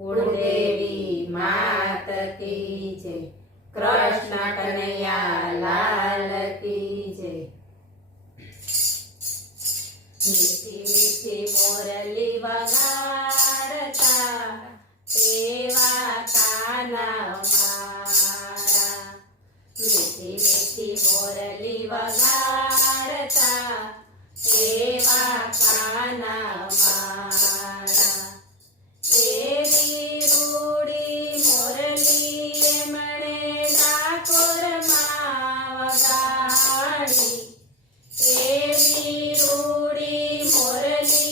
कुलदेवी मात की जय। कृष्ण कन्हैया लाल की जय। मीठी मीठी मोरली वगाड़ता एवा काना मारा। मीठी मीठी मोरली वगाड़ता एवा काना मारा। एवी रूड़ी मोरली एमणे डाकोर मां वगाड़ी। एवी रूड़ी मोरली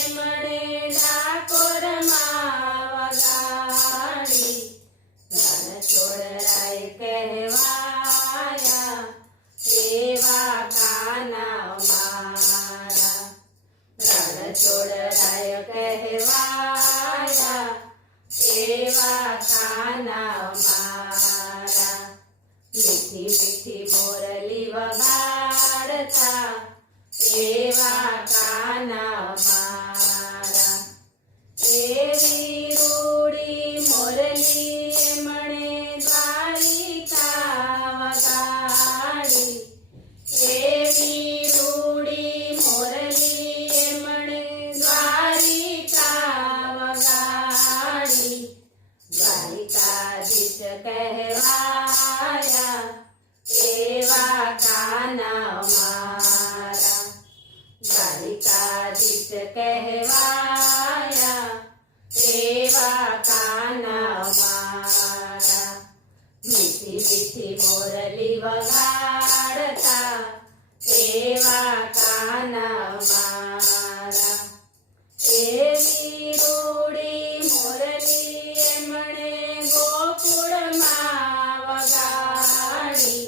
एमणे डाकोर मां वगाड़ी। रणछोड़राय कहवाया एवा काना मारा। रणछोड़राय कहवाया एवा काना मारा। मीठी मीठी मोरली वगाड़ता एवा काना मारा। एवी रूड़ी मोरली एमणे द्वारिका वगाड़ी। एवी रूड़ी मोरली एमणे द्वारिका वगाड़ी। द्वारिकाधीश कहवाया एवा काना मारा। द्वारिकाधीश कहवाया एवा काना मारा। मीठी मीठी मोरली वगाड़ता एवा काना मारा। एवी रूड़ी मोरली एमणे गोकुळ मां वगाड़ी।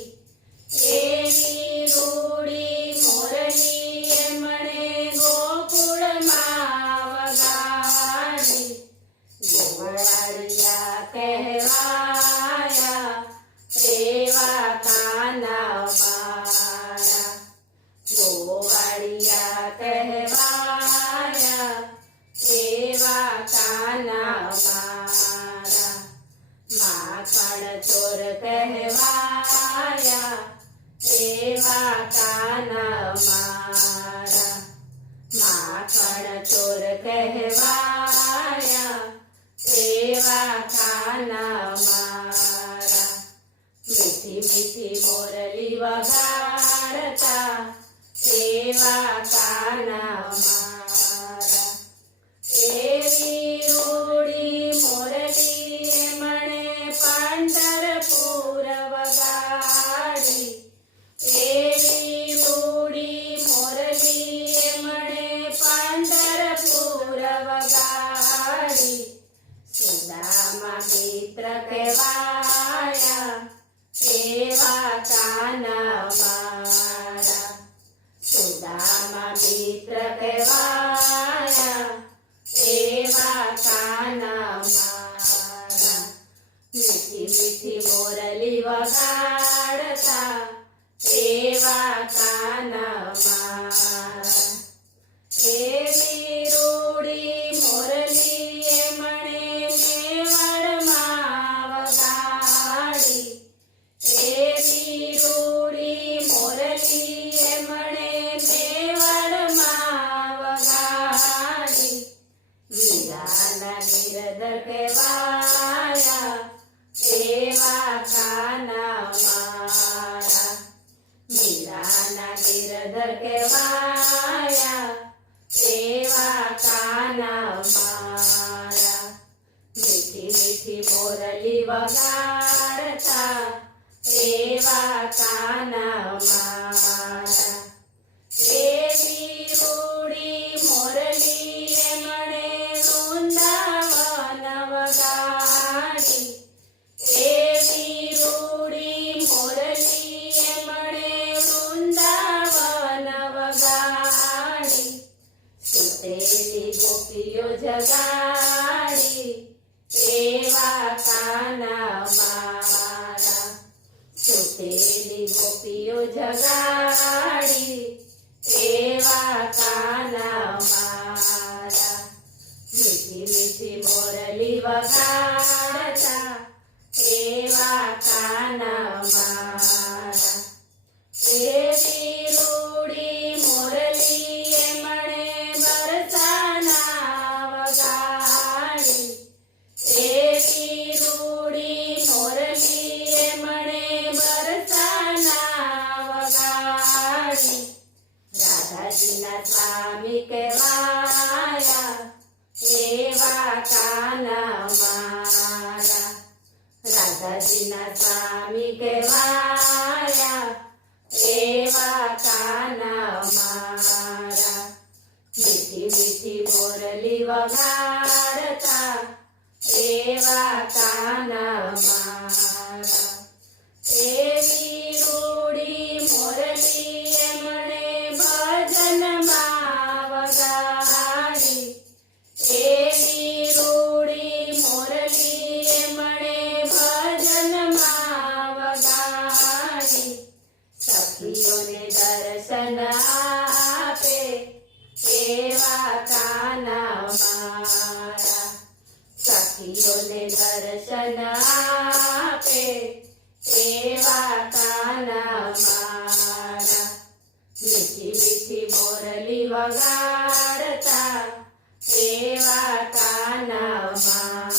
एवी रूड़ी मोरली एमणे गोकुळ मां वगाड़ी। गोवाड़िया कहवाया एवा काना मारा। गोवाड़िया कहवाया एवा काना मारा। माखण चोर कहवाया एवा काना मारा। माखण चोर कहवाया एवा काना मारा। मीठी मीठी मोरली वगाड़ता एवा काना मारा। एवी रूड़ी मोरली एमणे पंढरपुर वगाड़ी। एवी रूड़ी मोरली एमणे पंढरपुर वगाड़ी। सुदामा मित्र कहवाया एवा काना मारा। सुदामा मित्र कहवाया एवा काना मारा। मीठी मीठी मोरली वगाड़ता एवा काना मारा। एवी रूड़ी मोरली एमणे मेवाड़ मां वगाड़ी। एवी रूड़ी मोरली एमणे मेवाड़ मां वगाड़ी। वीराना गिरधर कहवाया एवा काना मारा। वीराना गिरधर कहवाया एवा काना मारा। मीठी मीठी मोरली वगाड़ता एवा काना मारा। एवी रूड़ी मोरली एमणे वृंदावन वगाड़ी। एवी रूड़ी मोरली एमणे वृंदावन वगाड़ी। सुतेली गोपीओ जगाड़ी एवा काना मारा। सुतेली गोपीओ जगाड़ी एवा काना मारा। मीठी मीठी मोरली वगाड़ता રાધાજીના સ્વામી કહેવાયા એવા કાના મારા રાધાજીના સ્વામી કહેવાયા એવા કાના મારા મીઠી મીઠી મોરલી વગાડતા એવા કાના મારા એવી રૂડી મોરલી એમણે ભજનમાં વગાડી એવી રૂડી મોરલી એમણે ભજનમાં વગાડી સખીઓને દર્શન આપે એવા કાના મારા સખીઓને દર્શન આપે એવા કાના મારા મીઠી મીઠી મોરલી વગાડતા એવા કાના મારા